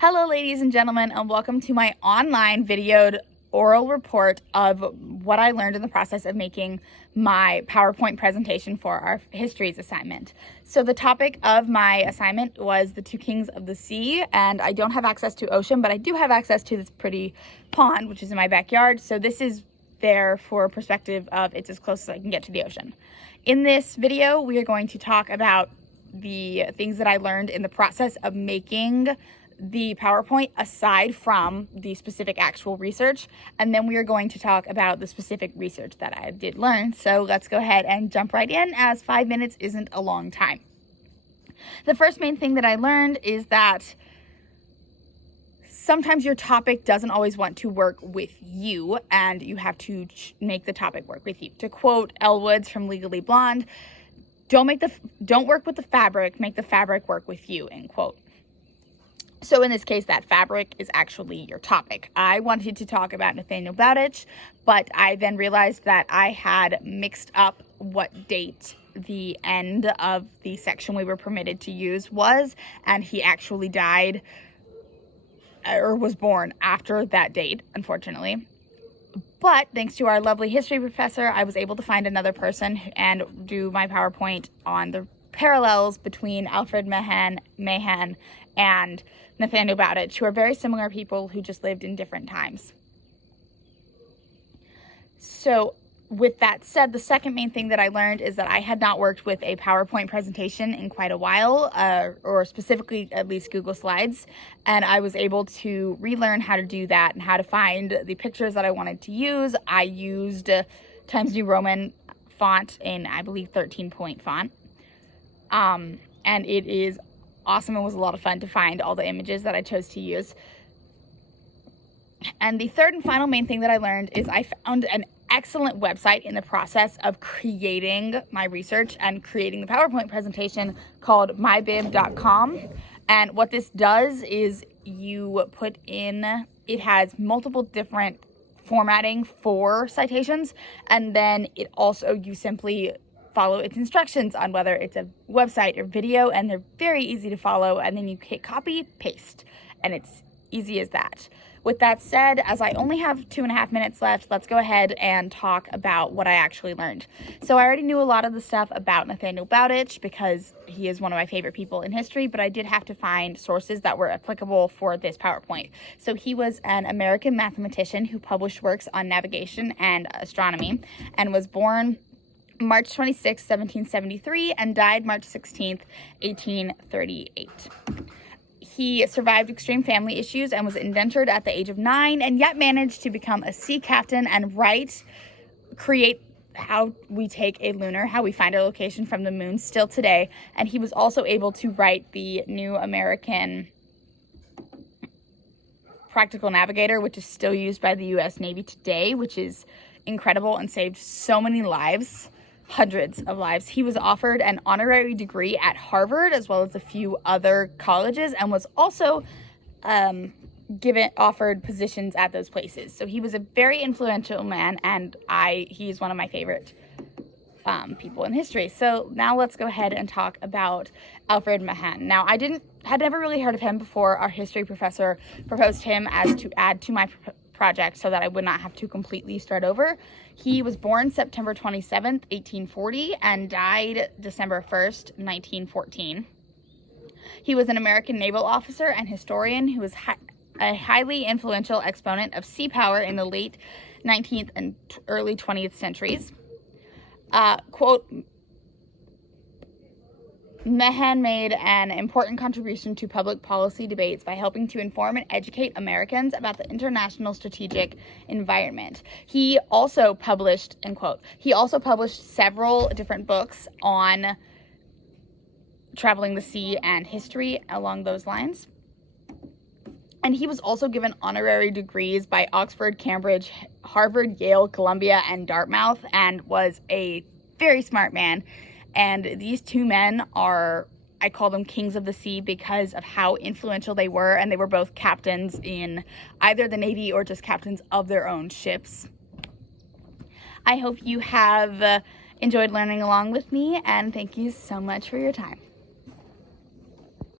Hello ladies and gentlemen, and welcome to my online videoed oral report of what I learned in the process of making my PowerPoint presentation for our histories assignment. So the topic of my assignment was the two kings of the sea, and I don't have access to ocean, but I do have access to this pretty pond, which is in my backyard. So this is there for perspective of it's as close as I can get to the ocean. In this video, we are going to talk about the things that I learned in the process of making the PowerPoint aside from the specific actual research, and then we are going to talk about the specific research that I did learn. So let's go ahead and jump right in, as 5 minutes isn't a long time. The first main thing that I learned is that sometimes your topic doesn't always want to work with you, and you have to make the topic work with you. To quote Elle Woods from Legally Blonde, don't work with the fabric, make the fabric work with you, end quote. So in this case, that fabric is actually your topic. I wanted to talk about Nathaniel Bowditch, but I then realized that I had mixed up what date the end of the section we were permitted to use was, and he actually died or was born after that date, unfortunately. But thanks to our lovely history professor, I was able to find another person and do my PowerPoint on the parallels between Alfred Mahan and Nathaniel Bowditch, who are very similar people who just lived in different times. So with that said, the second main thing that I learned is that I had not worked with a PowerPoint presentation in quite a while, or specifically at least Google Slides, and I was able to relearn how to do that and how to find the pictures that I wanted to use. I used Times New Roman font in, I believe, 13-point font, and it is awesome. It was a lot of fun to find all the images that I chose to use. And the third and final main thing that I learned is I found an excellent website in the process of creating my research and creating the PowerPoint presentation called mybib.com. And what this does is you put in, it has multiple different formatting for citations, and then it also, you simply follow its instructions on whether it's a website or video, and they're very easy to follow, and then you hit copy, paste, and it's easy as that. With that said, as I only have 2.5 minutes left, let's go ahead and talk about what I actually learned. So I already knew a lot of the stuff about Nathaniel Bowditch because he is one of my favorite people in history, but I did have to find sources that were applicable for this PowerPoint. So he was an American mathematician who published works on navigation and astronomy, and was born March 26, 1773, and died March 16, 1838. He survived extreme family issues and was indentured at the age of 9, and yet managed to become a sea captain and create how we take a lunar, how we find our location from the moon still today. And he was also able to write the New American Practical Navigator, which is still used by the U.S. Navy today, which is incredible and saved so many lives. Hundreds of lives. He was offered an honorary degree at Harvard as well as a few other colleges, and was also offered positions at those places. So he was a very influential man, and he's one of my favorite people in history. So now let's go ahead and talk about Alfred Mahan. Now, I had never really heard of him before our history professor proposed him as to add to my project so that I would not have to completely start over. He was born September 27th, 1840, and died December 1st, 1914. He was an American naval officer and historian who was a highly influential exponent of sea power in the late 19th and early 20th centuries. Quote, Mahan made an important contribution to public policy debates by helping to inform and educate Americans about the international strategic environment. He also published, end quote, several different books on traveling the sea and history along those lines. And he was also given honorary degrees by Oxford, Cambridge, Harvard, Yale, Columbia, and Dartmouth, and was a very smart man. And these two men I call them kings of the sea because of how influential they were, and they were both captains in either the Navy or just captains of their own ships. I hope you have enjoyed learning along with me, and thank you so much for your time.